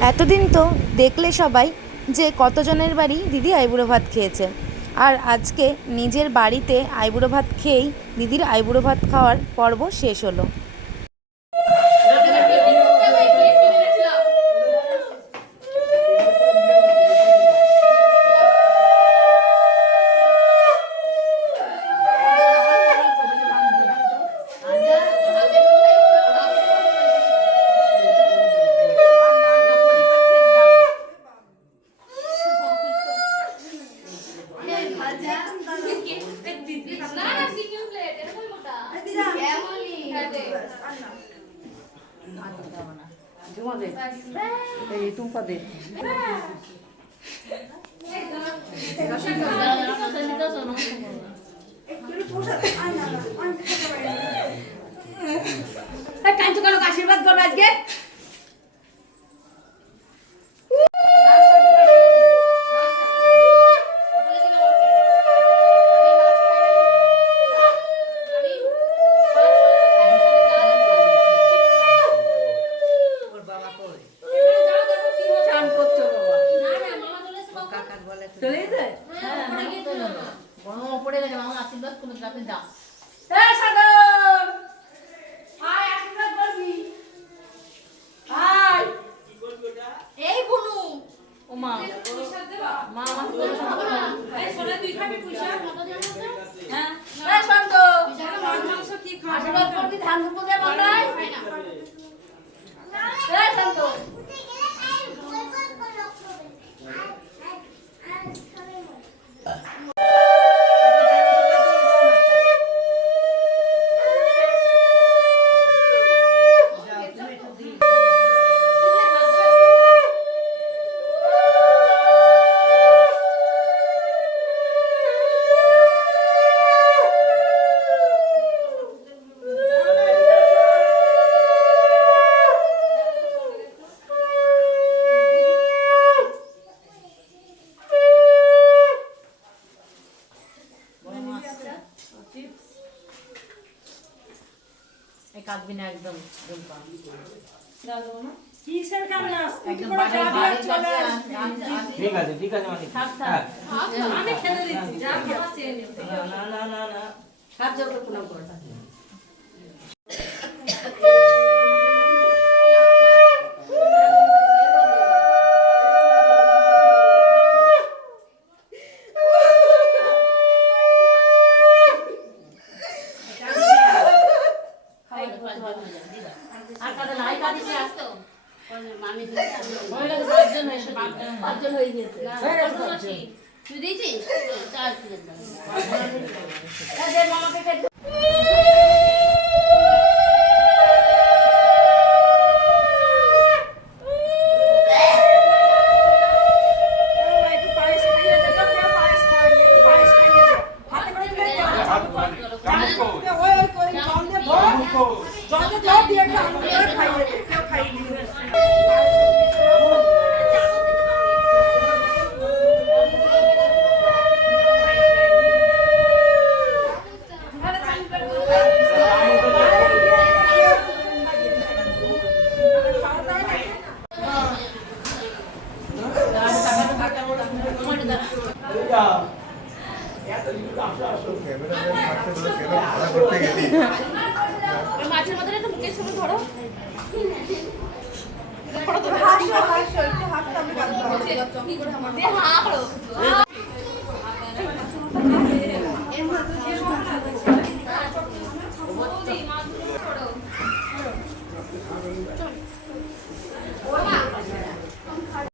এতদিন তো দেখলে সবাই যে কতজনের বাড়ি দিদি আইবুড়ো ভাত খেয়েছে, আর আজকে নিজের বাড়িতে আইবুড়ো ভাত খেয়েই দিদির আইবুড়ো ভাত খাওয়ার পর্ব শেষ হলো। আশীর্বাদ করবো আজকে। কাটবি না একদম ঠিক আছে ঠিক আছে মানে আমি খেলে দিচ্ছি যা খেলা চেয়ে নিও না না না না হাত জোর করে প্রণাম করো মাছের মধ্যে একটু মুখের সামনে ধরো এই